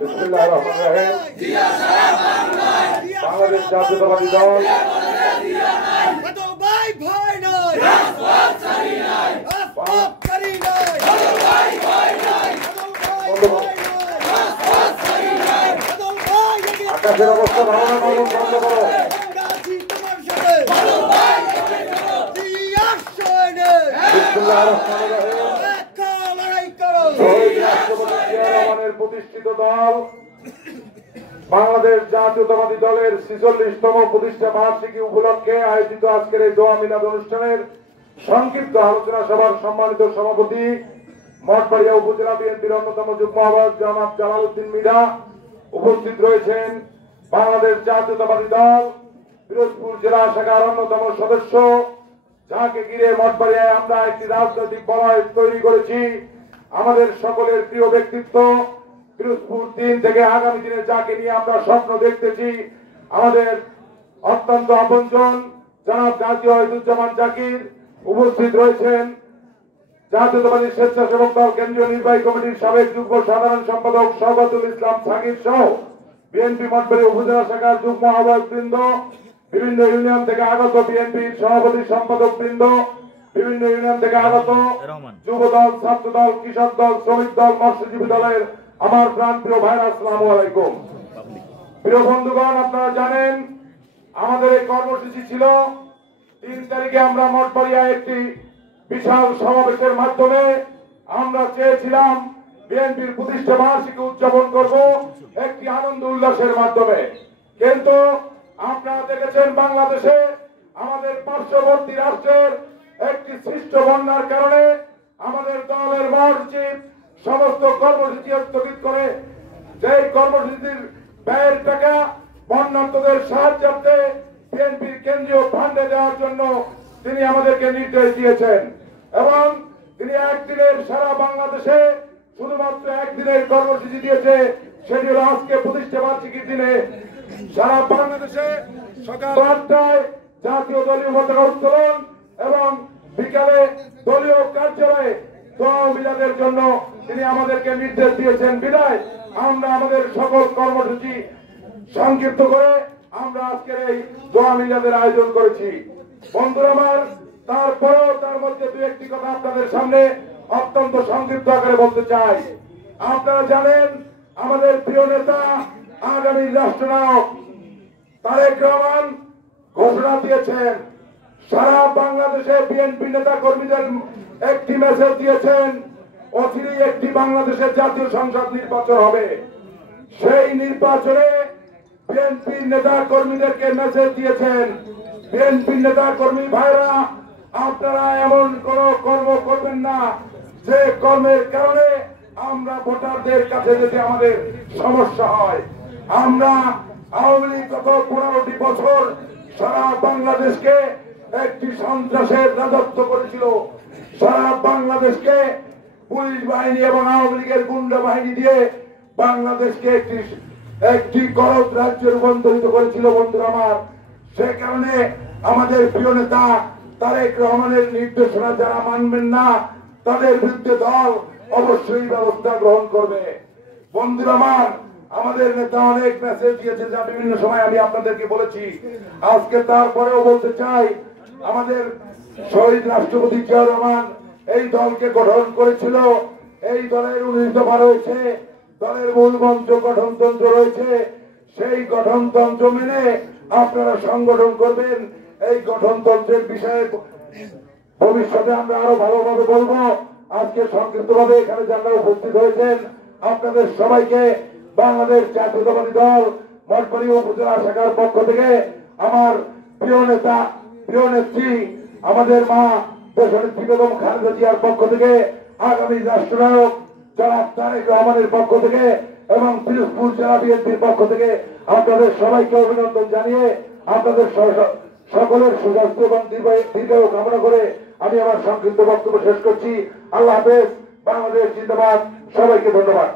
বিসমিল্লাহির রহমানির রহিম। বাংলাদেশ জাতীয়তাবাদী দল আকাশের অবস্থা ভালো না, বন্ধ করো। প্রতিষ্ঠিত দল বাংলাদেশ জাতীয়তাবাদী দলের ৪৬তম প্রতিষ্ঠা বার্ষিকী উপলক্ষে আয়োজিত আজকের এই দোয়া মিলাদ অনুষ্ঠানের সংক্ষিপ্ত আলোচনা সভার সম্মানিত সভাপতি মঠবাড়িয়া উপজেলা বিএনপির অন্যতম যুগ্ম আহ্বায়ক জনাব জালাল উদ্দিন মীরা, উপস্থিত রয়েছেন বাংলাদেশ জাতীয়তাবাদী দল পিরোজপুর জেলা শাখার অন্যতম সদস্য, যাকে ঘিরে মঠবাড়িয়ায় আমরা একটি রাজনৈতিক বলয় তৈরি করেছি। আমাদের সকলের প্রিয় ব্যক্তিত্ব পিরোজপুর ৩ থেকে আগামী দিনে যাকে নিয়ে আমরা স্বপ্ন দেখতেছি, আমাদের অত্যন্ত আপনজন জনাব গাজী ওয়াহিদুজ্জামান জাকির, উপস্থিত রয়েছেন জাতীয়তাবাদী স্বেচ্ছাসেবক দল কেন্দ্রীয় নির্বাহী কমিটির সাবেক যুগ্ম সাধারণ সম্পাদক শওকতুল ইসলাম সাকির সহ বিএনপি মঠবাড়িয়া উপজেলা শাখার যুগ্ম আহ্বায়ক বৃন্দ, বিভিন্ন ইউনিয়ন থেকে আগত বিএনপির সভাপতি সম্পাদক বৃন্দ, বিভিন্ন ইউনিয়ন থেকে আগত যুব দল, ছাত্র দল, কৃষক দল, শ্রমিক দল, মৎস্যজীবী দলের আমার প্রাণ প্রিয় ভাইরা, আসসালামু আলাইকুম। প্রিয় বন্ধুগণ, আপনারা জানেন আমাদের এই কর্মসূচি ছিল ৩ তারিখে আমরা মঠবাড়িয়ায় একটি বিশাল সমাবেশের মাধ্যমে আমরা চেয়েছিলাম বিএনপির প্রতিষ্ঠা বার্ষিকী উদযাপন করব একটি আনন্দ উল্লাসের মাধ্যমে। কিন্তু আপনারা দেখেছেন বাংলাদেশে আমাদের পার্শ্ববর্তী রাষ্ট্রের একটি সৃষ্ট বন্যার কারণে আমাদের দলের মহাসচিব সমস্ত কর্মসূচি স্থগিত করে সেই কর্মসূচির ব্যয়ের টাকা বন্যার্তদের সাহায্যার্থে বিএনপির কেন্দ্রীয় ফান্ডে দেওয়ার জন্য তিনি আমাদেরকে নির্দেশ দিয়েছেন এবং তিনি একদিনের সারা বাংলাদেশে শুধুমাত্র একদিনের কর্মসূচি দিয়েছে, সেটি হল আজকে প্রতিষ্ঠা বার্ষিকীর দিনে সারা বাংলাদেশে সকাল ৮টায় জাতীয় দলীয় পতাকা উত্তোলন এবং বিকালে দলীয় কার্যালয়ে দোয়া মিলাদের জন্য তিনি আমাদেরকে নির্দেশ দিয়েছেন। বিদায় আমরা আমাদের সকল কর্মসূচি সংক্ষিপ্ত করে আমরা আজকের এই দোয়া মিলাদের আয়োজন করেছি। বন্ধুরা আমার, তারপরেও তার মধ্যে দু একটি কথা আপনাদের সামনে অত্যন্ত সংক্ষিপ্ত আকারে বলতে চাই। আপনারা জানেন আমাদের প্রিয় নেতা আগামী রাষ্ট্রনায়ক তারেক রহমান ঘোষণা দিয়েছেন, সারা বাংলাদেশে বিএনপি নেতা কর্মীদের একটি মেসেজ দিয়েছেন, অচিরেই একটি বাংলাদেশের জাতীয় সংসদ নির্বাচন হবে। সেই নির্বাচনে বিএনপির নেতা কর্মীদেরকে মেসেজ দিয়েছেন, বিএনপির নেতা কর্মী ভাইরা, আপনারা এমন কোন কর্ম করবেন না যে কর্মের কারণে আমরা ভোটারদের কাছে যেতে আমাদের সমস্যা হয়। আমরা আওয়ামী লীগ গত 15টি বছর সারা বাংলাদেশকে একটি সন্ত্রাসের রাজত্ব করেছিল, সারা বাংলাদেশকে পুলিশ বাহিনী এবং আওয়ামী লীগের গুন্ডা বাহিনী দিয়ে বাংলাদেশকে একটি গলদ রাজ্যে রূপান্তরিত করেছিল। বন্ধুরা আমার, সে কারণে আমাদের প্রিয় নেতা তারেক রহমানের নির্দেশনা যারা মানবেন না তাদের বিরুদ্ধে দল অবশ্যই ব্যবস্থা গ্রহণ করবে। বন্ধুরা আমার, আমাদের নেতা অনেক মেসেজ দিয়েছে যা বিভিন্ন সময় আমি আপনাদেরকে বলেছি, আজকে তারপরেও বলতে চাই, আমাদের শহীদ রাষ্ট্রপতি জিয়াউর রহমান এই দলকে গঠন করেছিল, এই দলের 19 দফা রয়েছে, দলের মূল মঞ্চ গঠনতন্ত্র রয়েছে, সেই গঠনতন্ত্র মেনে আপনারা সংগঠন করবেন। এই গঠনতন্ত্রের বিষয়ে ভবিষ্যতে আমরা আরো ভালোভাবে বলবো। আজকে সংক্ষিপ্তভাবে এখানে যারা উপস্থিত হয়েছেন আপনাদের সবাইকে বাংলাদেশ জাতীয়তাবাদী দল মঠবাড়িয়া উপজেলা শাখার পক্ষ থেকে আমার প্রিয় নেতা, প্রিয় নেত্রী, আমাদের মা দেশনেত্রী বেগম খালেদা জিয়ার পক্ষ থেকে, আগামী রাষ্ট্রনায়ক জনাব তারেক রহমানের পক্ষ থেকে এবং পিরোজপুর জেলা বিএনপির পক্ষ থেকে আপনাদের সবাইকে অভিনন্দন জানিয়ে আপনাদের সকলের সুস্বাস্থ্য এবং দীর্ঘায়ু কামনা করে আমি আমার সংক্ষিপ্ত বক্তব্য শেষ করছি। আল্লাহ হাফেজ। বাংলাদেশ জিন্দাবাদ। সবাইকে ধন্যবাদ।